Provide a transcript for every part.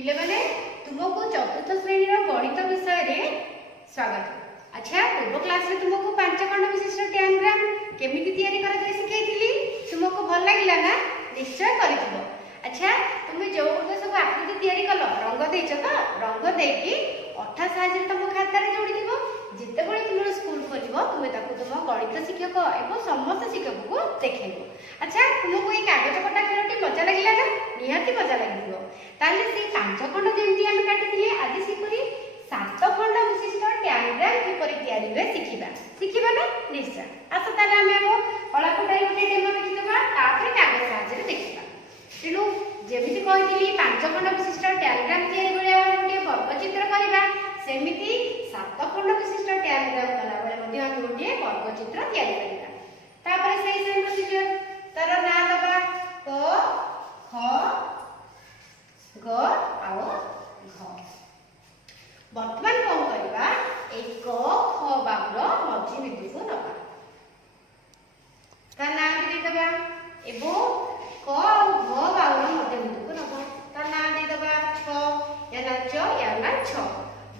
पिले माने तुमको चतुर्थ श्रेणी गणित विषय रे स्वागत। अच्छा पूर्व क्लास रे तुमको पांच खंड विशिष्ट डायग्राम केमिति तयारी करा जाय सिखाइथिली, तुमको भल लागिला ना? निश्चय करिथिबो। अच्छा तुम जो सब आकृति तयारी कल रंग देइछ तो रंग देकी अठा साहाय्य तुम खाता रे जोड़ी दिबो। जिते बळे तुम स्कूल खोलिबो तुम ताकू तुम गणित शिक्षक एवं समस्त शिक्षक को देखैबो। अच्छा तुमको ये कागज कटा खेलटी मजा लागिला ना? निहाती मजा लागिबो। ताले से पांच खंड जेमती हम काटिथिले आज सिपरी सात खंड विशिष्ट डायग्राम किपरि तयारी रे शिखिबा ना? निश्चय आस ताले हम एगो कला कटाई गोटे डेमो देखिदबा तापर कागज साहाय्य रे देखिबा। तेणु जेमिति कहिथिली पांच खंड विशिष्ट डायग्राम तयारी बेले गोटे वर्ग चित्र करबा, सेमिति सात खंड विशिष्ट डायग्राम कला बेले मध्ये हम गोटे वर्ग चित्र तयारी करबा। तापर सेही सेम प्रोसीजर तार ना दबा क ख ग आओ घ। वर्तमान कौन करबा ए क ख बाबुर मझी बिंदु को नबा, ता ना दे दबा एबो क और घ बाबुर मध्य बिंदु को नबा, ता ना दे दबा छ या ना च या ना छ।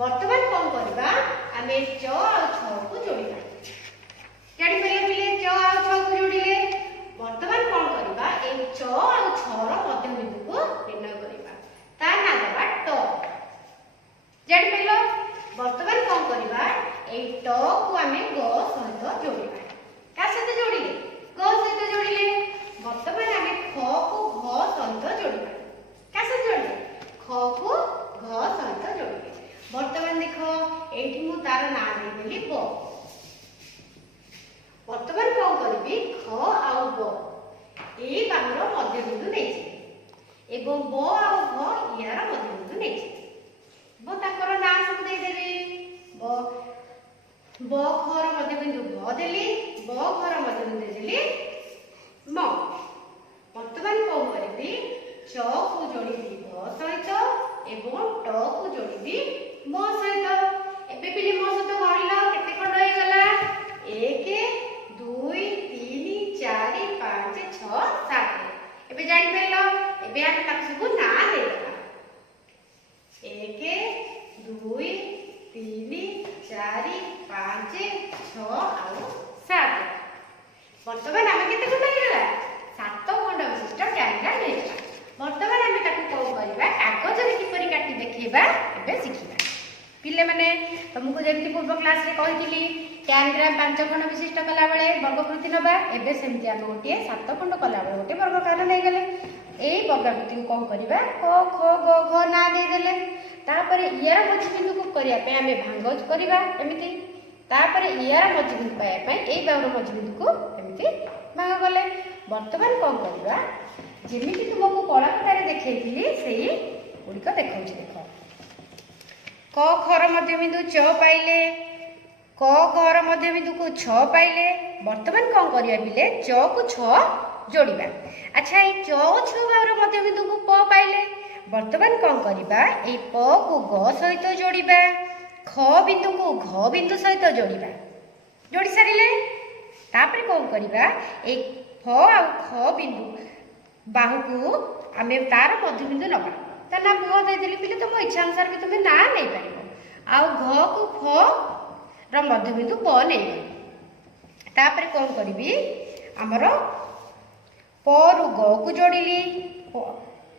वर्तमान कौन करबा आमे च और छ को जोड़िबा। जानि पहिले पहिले च और छ को जोड़िले वर्तमान कौन करबा ए च और छ रो मध्य बिंदु को निर्णय करबा, ता ना दबा ट। जानि पहिले वर्तमान कौन करबा ए ट को आमे ग सहित जोड़िबा। का सहित जोड़िले ग सहित जोड़िले वर्तमान आमे ख को घ सहित जोड़िबा। का सहित जोड़िले ख को घ सहित जोड़िले। वर्तमान देखो एठी मु तार ना दे देली ब। वर्तमान कौन करबी ख आउ ब ए बाहुर मध्य बिंदु नेछि एवं ब आउ घ यार मध्य बिंदु नेछि। ब ताकर ना सब दे देबी ब ख र मध्य बिंदु ब देली, ब घ र मध्य बिंदु देली म। वर्तमान कौन करबी च को जोड़िबी ब सहित एवं ट को जोड़िबी म सहित। एबे पिले म सहित गणिला केते खंड होई गला 1 2 3 4 5 6 7। एबे जानि पेलो एबे हम ताक सब ना दे देबा 1 2 3 4 5 6 और 7। वर्तमान आमे केते खंड होई गला 7 खंड विशिष्ट डायग्राम हेला। वर्तमान आमे ताकू कोन करबा कागज रे किपरि काटी देखैबा एबे सिखिबा। पिले माने तुमको जेमति पूर्व क्लास रे कहिथिली डायग्राम पांच खंड विशिष्ट कला बेले वर्गकृति नबा, एबे सेमति हम गोटे सात खंड कला बेले गोटे वर्गकार नै गेले। एई वर्गकृति को कोन करबा क ख ग घ ना दे देले, तापर यार मझी बिंदु को करिया पे हमें भांग करबा एमिति, तापर यार मझी बिंदु पाया पे एई बाहुर मझी बिंदु को एमिति भांग गले। वर्तमान कोन करबा जेमिति तुमको कला कटारे देखैथिली सेही गुडी को देखौछि। देखो क ख र मध्य बिंदु च पाइले, क घ र मध्य बिंदु को छ पाइले। वर्तमान कौन करिया बिले च को छ जोड़िबा। अच्छा ए च और छ बार मध्य बिंदु को प पाइले, वर्तमान कौन करिबा ए प को ग सहित जोड़िबा, ख बिंदु को घ बिंदु सहित जोड़िबा। जोड़ी सारिले तापर कौन करिबा ए फ और ख बिंदु बाहु को आमे तार मध्य बिंदु नबा, ता ना भ दे देली पिले तुम इच्छा अनुसार भी तुम ना नै परिबो। आ घ को फ र मध्य बिंदु प नै। तापर कौन करिबी हमर प रु ग को जोड़िली,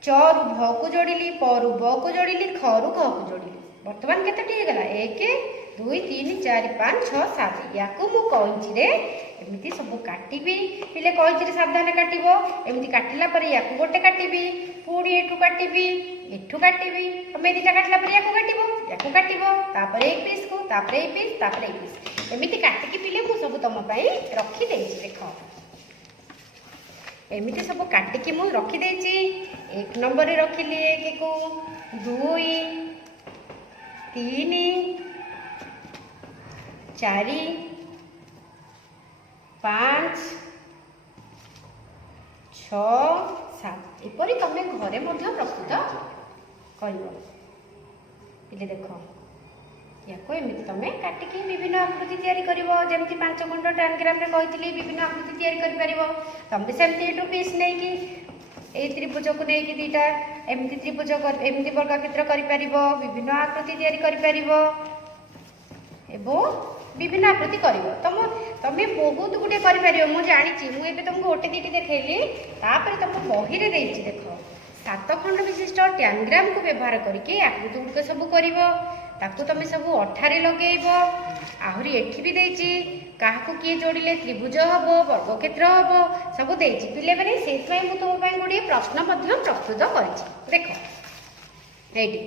च रु भ को जोड़िली, प रु ब को जोड़िली, ख रु घ को जोड़िली। वर्तमान केतेटी हे गला 1 2 3 4 5 6 7। याकू मु कइंची रे एमिति सब काटिबी। पिले कइंची रे सावधान काटिबो। एमिति काटिला पर याकू गोटे काटिबी, पुडी एठू काटिबी, एठू काटिबी, हम दिटा काटला पर याकू काटिबो, तापर एक पीस को, तापर एक पीस, तापर एक पीस एमिति काटिकी पिले मु सब तम पई रखी देछि। देखो एमिति सब काटिकी मु रखी देछि। एक नंबर रे रखिली 1 को 2 3 4 5 6 7 एपरी तमे घरे मध्य प्रस्तुत करिवो। इले देखो याको एमिति तमे काटिकी विभिन्न आकृति तयारी करिवो। जेमति पांच खंड डायग्राम रे कहितली विभिन्न आकृति तयारी करि परिवो। तमे सेमति एटू पीस नै कि ए त्रिभुज को लेकिन दुईटा एमती त्रिभुज एमती वर्गक्षेत्र करिपरिबो विभिन्न आकृति तैयारी करिपरिबो एवं विभिन्न आकृति करिवो तमे बहुत गुटे करिपरिबो मु जानिछि मु एबे तुमको गोटे दीटी देखैली तापर तुम बही रे देछि देखो 7 खंड विशिष्ट टैनग्राम को व्यवहार करके आकृति गुड़िक सब करिवो ताकू तुम सब अठारे लगेइबो आहुरी एठी भी देछि काहाकू किए जोड़िले त्रिभुज हबो वर्गक्षेत्र हबो सब देछि पिले माने सेतमै मु तुम पई गुडी प्रश्न मध्य प्रस्तुत करिछि देखो एठी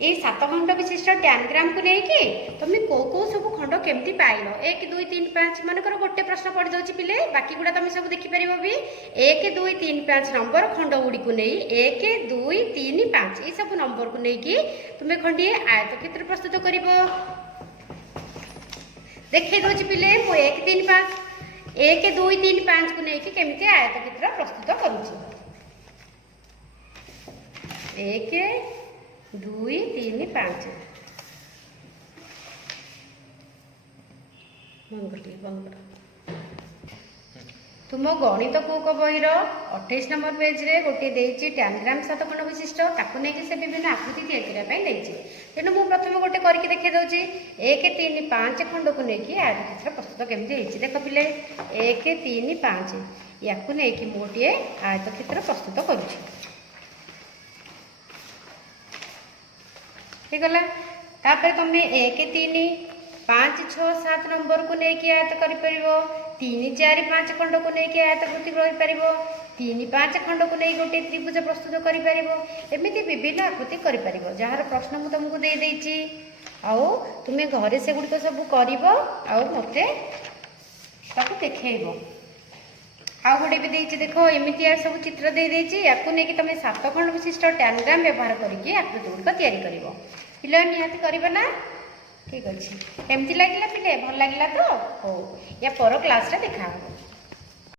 ये 7 खंड विशिष्ट टैनग्राम को लेकिन तुम को सब खंड केमती पाइल 1 2 3 5 मानकर गोटे प्रश्न पड़ जाऊँ पिले बाकी गुड़ा तुम सब देखिपर भी 1 2 3 5 नंबर खंड गुड़ी को नहीं 1 2 3 5 ये सब नंबर को लेकिन तुम्हें खंडे आयतक्षेत्र प्रस्तुत कर देखे दूसरी पिले मु 1 3 5 1 2 3 5 को लेकिन केमती आयतक्षेत्र प्रस्तुत करुँच 1 2 3 5 तुम गणित कोक बही 28 नंबर पेज रे गोटे देछि टैनग्राम 7 खंड विशिष्ट ताकू नहीं से विभिन्न आकृति तैयारी करबा देछि तेणु मु प्रथम गोटे करके देखे दउछि 1 3 5 खंड को लेकिन आयतक्षेत्र प्रस्तुत केमती हेछि देख पिले 1 3 5 याकू लेकिन मु गोटे आयतक्षेत्र प्रस्तुत करूछि गला तापर तुम 1 3 5 6 7 नंबर को लेकिन आयत कर 3 4 5 खंड को लेकिन आयतकृति कर 3 5 खंड को नहीं गोटे त्रिभुज प्रस्तुत करमती विभिन्न आकृति कर जार प्रश्न मुझे तुमको दे देछि आउ तुम्हें घरे से गुड़िक सब कर मत देखो आउ गोटे भी देछि देखो एमती सब चित्र दे देछि याकू नहीं तुम 7 खंड विशिष्ट टैनग्राम व्यवहार करके आकृति गुड़िक तैयारी कर पिला निहाती करबे ना ठीक अच्छे एमती लगे पिले भल लगे तो हो या पर क्लास रे देखा।